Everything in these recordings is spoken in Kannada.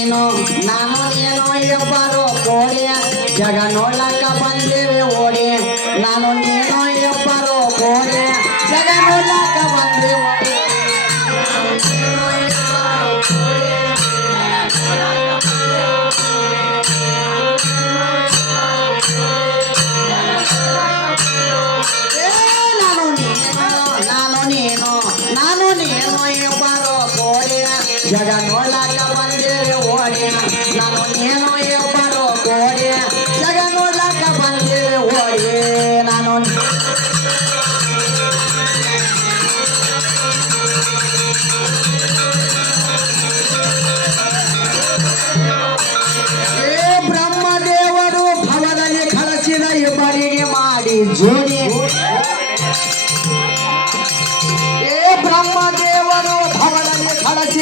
ನಾನು ನೀನು ನಾನು ನೀನು ಇಬ್ಬರು ಕೋಡಿ ಜಗ ನೋಡ್ಲಕ್ಕ ಬಂದೇವೆ ಓಡಿ ನಾನು ನೀನು ಇಬ್ಬರು ಕೋಡಿ ಜಗ ನೋಡ್ಲಕ್ಕ ಬಂದೇವೆ ಓಡಿ ಏ ನಾನು ನೀನು ನಾನು ನೀನು ನಾನು ನೀನು ಇಬ್ಬರು ಕೋಡಿ ಜಗ ನೋಡ್ಲಾಕ ಬಂದೇವೆ ಓಡಿ ನಾನು ನೀನು ಇಬ್ಬರು ಕೋಡಿ ಜಗ ನೋಡ್ಲಾಕ ಬಂದೇವೆ ಓಡಿ ನಾನು ಏ ಬ್ರಹ್ಮದೇವರು ಭವದಲ್ಲಿ ಕಳಸಿದ ಇಬ್ಬರಿಗೆ ಮಾಡಿ ಜೋಡಿ ಏ ಬ್ರಹ್ಮದೇವರು ಭವದಲ್ಲಿ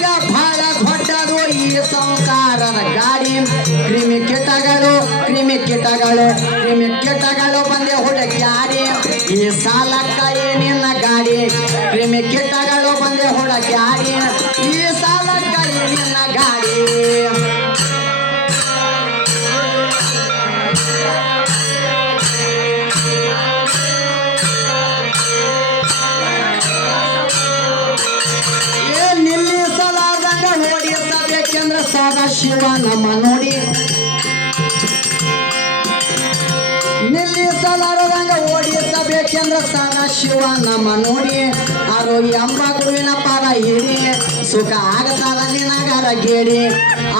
ಇದ್ದಂಗ ಬಹಳ ದೊಡ್ಡದು ಈ ಸಂಸಾರದ ಗಾಡಿ. ಕ್ರಿಮಿ ಕೀಟಗಳು ಕ್ರಿಮಿ ಕೀಟಗಳು ಕ್ರಿಮಿ ಕೀಟಗಳು ಬಂದೆ ಹುಡುಕ್ಯಾಡಿ ಈ ಸಾಲಕ್ಕ ನಿನ್ನ ಗಾಡಿ? ಕ್ರಿಮಿ ಕೀಟಗಳು ಬಂದೆ ಹುಡುಕ್ಯಾಡಿ ಓಡಿಸಬೇಕೆಂದ್ರ ಸದಾಶಿವ ನಮ್ಮ ನೋಡಿ. ನಿಲ್ಲಿಸಲಾರದಂಗ ಓಡಿಸಬೇಕೆಂದ್ರ ಸದಾಶಿವ ನಮ್ಮ ನೋಡಿ. ಅರು ಎಂಬ ಗುರುವಿನ ಪದ ಹಿಡಿ, ಸುಖ ಆಗತಾರ ನಿನಗರ ಗೇಡಿ.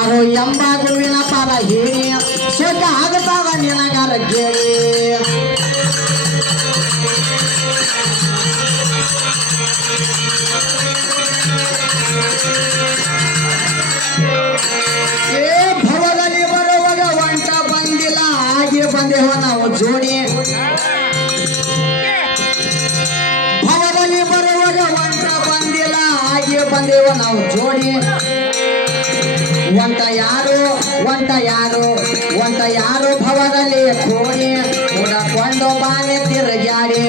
ಅರು ಎಂಬ ಗುರುವಿನ ಪದ ಹಿಡಿ, ಸುಖ ಆಗತಾರ ನಿನಗರ ಗೇಡಿ. ಹಾಗೆ ಬಂದೇವ ನಾವು ಜೋಡಿ. ಒಂಟ ಯಾರು ಒಂಟ ಯಾರು ಒಂಟ ಯಾರು ಭವದಲ್ಲಿ ಕೋಣಿ ಉಡಕೊಂಡು ಬಾನೆ ತಿರುಗಾಡಿ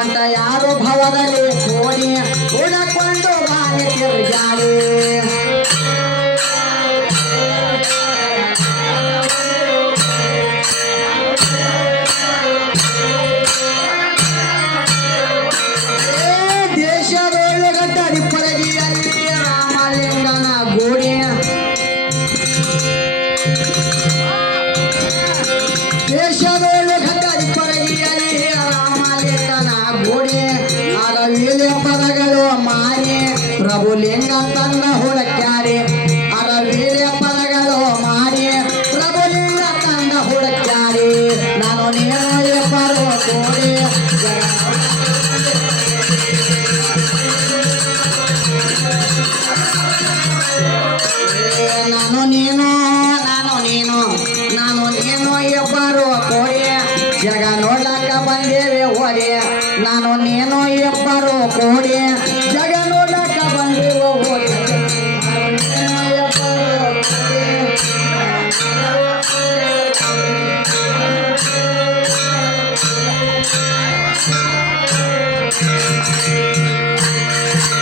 ಒಂಟ ಯಾರು ಭವದಲ್ಲಿ ಕೋಣಿ ಉಡಕೊಂಡು ಬಾನೆ ತಿರುಗಾಡಿ ದೇಶದೊಳಗಟ್ಟಡಿ ಪರಗಿಯಲ್ಲಿ ರಾಮಲಿಂಗನ ಗೋಡಿ ಅರವಿಲೆ ಪದಗಳು ಮಾರಿ ಪ್ರಭುಲಿಂಗ ತನ್ನ ಹುಡುಕ್ಯಾಡಿ ಅರವಿಲೆ ಪದಗಳು ಮಾರಿ ಪ್ರಭುಲಿಂಗ ತನ್ನ ಹುಡುಕ್ಯಾಡಿ, ನಾನು ಜಗ ಏ, ನಾನು ನೀನು ನಾನು ನೀನು ನಾನು ನೀನು ಇಬ್ಬರು ನೇನೋ ಎಬ್ಬರು ಕೂಡಿ ಜಗ